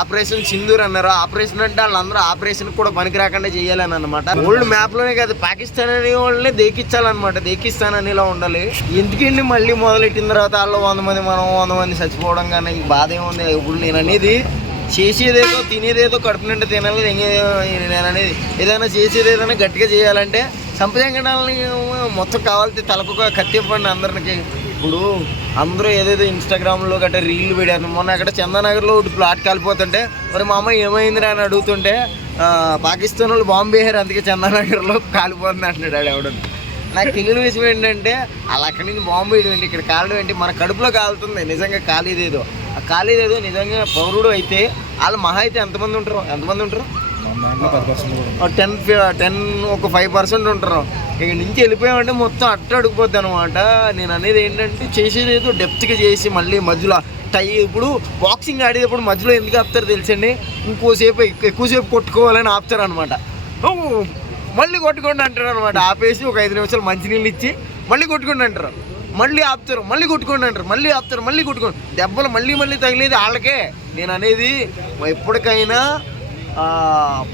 Operation Sindoor అన్నారు. Operation అంటే వాళ్ళందరూ ఆపరేషన్ కూడా పనికి రాకుండా చేయాలని అనమాట ఓల్డ్ మ్యాప్లోనే కాదు పాకిస్తాన్ అనే వాళ్ళని దేకిచ్చాలన్నమాట దేకిస్తాన్ అనేలా ఉండాలి. ఎందుకండి మళ్ళీ మొదలెట్టిన తర్వాత వాళ్ళు వంద మంది మనం వంద మంది చచ్చిపోవడం కానీ బాధ ఏముంది? ఇప్పుడు నేను అనేది చేసేదేదో తినేదేదో కడుపు నిండా తినాలి నేను అనేది ఏదైనా చేసేది ఏదైనా గట్టిగా చేయాలంటే సంప్రదాయాలని మొత్తం కావాలంటే తలకు ఒక కత్తి అందరికి ఇప్పుడు అందరూ ఏదైతే ఇన్స్టాగ్రామ్లో గట్రా రీల్ పెట్టారు మొన్న అక్కడ చందానగర్లో ఒకటి ప్లాట్ కాలిపోతుంటే మరి మా అమ్మ ఏమైందిరా అని అడుగుతుంటే పాకిస్తాన్ వాళ్ళు బాంబు వేసారు అందుకే చందానగర్లో కాలిపోతుంది అంటున్నాడు ఆడు నాకు తెలియని విషయం ఏంటంటే అలా అక్కడి నుంచి బాంబు వేయడం ఏంటి ఇక్కడ కాలడం ఏంటి మన కడుపులో కాలుతుంది. నిజంగా కాలేదేదో. ఆ కాలేదేదో నిజంగా పౌరుడు అయితే వాళ్ళు మహా అయితే ఎంతమంది ఉంటారు? ఎంతమంది ఉంటారు? టెన్ టెన్ ఒక ఫైవ్ పర్సెంట్ ఉంటారు. ఇక నుంచి వెళ్ళిపోయామంటే మొత్తం అట్ట అడుగుపోద్ది అనమాట నేను అనేది ఏంటంటే చేసేది డెప్త్గా చేసి మళ్ళీ మధ్యలో టై ఇప్పుడు బాక్సింగ్ ఆడేటప్పుడు మధ్యలో ఎందుకు ఆపుతారు తెలుసండి? ఇంకోసేపు ఎక్కువసేపు కొట్టుకోవాలని ఆపుతారు అనమాట మళ్ళీ కొట్టుకోండి అంటారు అనమాట ఆపేసి ఒక ఐదు నిమిషాలు మంచినీళ్ళు ఇచ్చి మళ్ళీ కొట్టుకోండి అంటారు. మళ్ళీ ఆపుతారు మళ్ళీ కొట్టుకోండి అంటారు మళ్ళీ ఆపుతారు మళ్ళీ కొట్టుకోండి. దెబ్బలు మళ్ళీ మళ్ళీ తగిలేది వాళ్ళకే. నేను అనేది ఎప్పటికైనా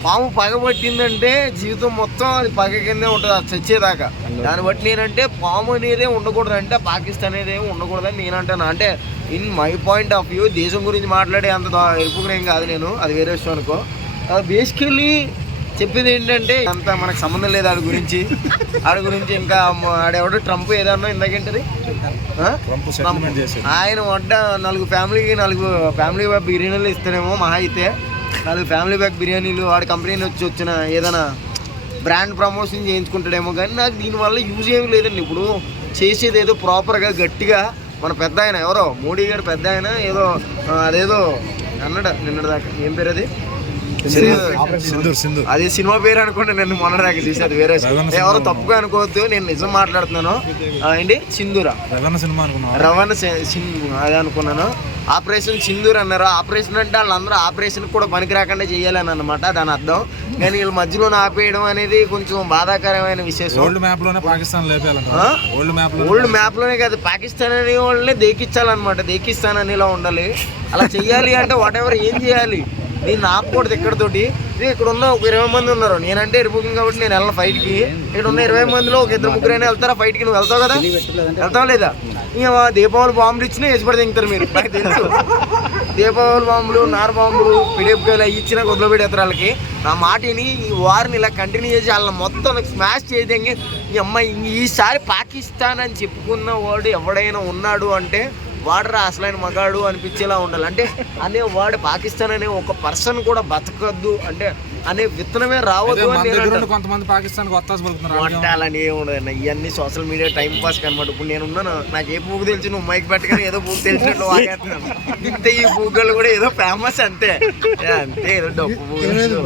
పాము పగబట్టిందంటే జీవితం మొత్తం అది పగ కిందే ఉంటుంది అది చచ్చేదాకా. దాన్ని బట్టి నేనంటే పాము అనేదే ఉండకూడదు అంటే పాకిస్తాన్ అనేది ఏమి ఉండకూడదని నేను అంటాను అంటే in my point of view దేశం గురించి మాట్లాడే అంత ఎరుపుకునేం కాదు నేను అది వేరే విషయం అనుకో. బేసికలీ చెప్పేది ఏంటంటే అంత మనకు సంబంధం లేదు ఆడి గురించి. ఆడి గురించి ఇంకా ఆడెవడో ట్రంప్ ఏదన్నా ఇందాకేంటది ఆయన వంట నాలుగు ఫ్యామిలీకి నాలుగు ఫ్యామిలీ బిర్యానీలు ఇస్తానేమో మహా అయితే. నాలుగు ఫ్యామిలీ బ్యాగ్ బిర్యానీలు వాడి కంపెనీ వచ్చి వచ్చిన ఏదైనా బ్రాండ్ ప్రమోషన్ చేయించుకుంటాడేమో కానీ నాకు దీనివల్ల యూజ్ ఏమి లేదండి. ఇప్పుడు చేసేది ఏదో ప్రాపర్గా గట్టిగా మన పెద్ద ఆయన ఎవరో? మోడీ గారు పెద్ద ఆయన ఏదో అదేదో అన్నాడు నిన్నటిదాకా ఏం పేరు అది? అది సినిమా పేరు అనుకుంటే నేను మొన్న దాకా చూసి అది వేరే. ఎవరో తప్పుగా అనుకోవద్దు నేను నిజం మాట్లాడుతున్నాను. ఏంటి? సింధూరా. రవణ సినిమా అనుకున్నావా? రవాణ అదే అనుకున్నాను. ఆపరేషన్ సింధూర్ అన్నారు. ఆపరేషన్ అంటే వాళ్ళందరూ ఆపరేషన్ కూడా పనికి రాకుండా చేయాలని అనమాట దాని అర్థం. కానీ వీళ్ళ మధ్యలో ఆపేయడం అనేది కొంచెం బాధాకరమైన విశేషం. ఓల్డ్ మ్యాప్లోనే పాకిస్తాన్? ఓల్డ్ మ్యాప్ ఓల్డ్ మ్యాప్లోనే కాదు పాకిస్తాన్ అనే వాళ్ళని దేకిచ్చాలన్నమాట దేకిస్తాన్ అనేలా ఉండాలి. అలా చెయ్యాలి అంటే వాట్ ఎవర్ ఏం చేయాలి. నేను ఆపకూడదు ఇక్కడతోటి ఇక్కడ ఉన్న ఒక ఇరవై మంది ఉన్నారు. నేనంటే ఇరుపుకుంది కాబట్టి నేను వెళ్ళను ఫైట్కి. ఇక్కడ ఉన్న ఇరవై మందిలో ఒక ఇద్దరు ముగ్గురైనా వెళ్తారా ఫైట్కి? నువ్వు వెళ్తావు కదా? వెళ్తావు లేదా? ఇంకా దీపావళి బాంబులు ఇచ్చినా వేసిపడి పడి మీరు. నాకు తెలుసు. దీపావళి బాంబులు నార బాంబులు పిడిపికాయలు అవి ఇచ్చినా పెడతారు వాళ్ళకి. నా మాటని ఈ వారిని ఇలా కంటిన్యూ చేసి వాళ్ళని మొత్తం స్మాష్ చేయదంగి ఈ అమ్మాయి ఈసారి పాకిస్తాన్ అని చెప్పుకున్న వాడు ఎవడైనా ఉన్నాడు అంటే వాడరా అసలైన మగాడు అనిపించేలా ఉండాలి. అంటే అనే వాడు పాకిస్తాన్ అనే ఒక పర్సన్ కూడా బతకద్దు. అంటే అనే విత్తనమే రావద్దు అని కొంతమంది పాకిస్తాన్ వంటాలని ఏముండదన్న ఇవన్నీ సోషల్ మీడియా టైం పాస్ కనమాట. ఇప్పుడు నేను ఉన్నాను. నాకు ఏ పూకు తెలిసి నువ్వు మైక్ పెట్టగానే ఏదో పూకు తెలిసినట్టు వాగేస్తున్నాను. ఇంతే ఈ పూగలు కూడా ఏదో ఫేమస్ అంతే. అంతే ఏదో డబ్బు పూలు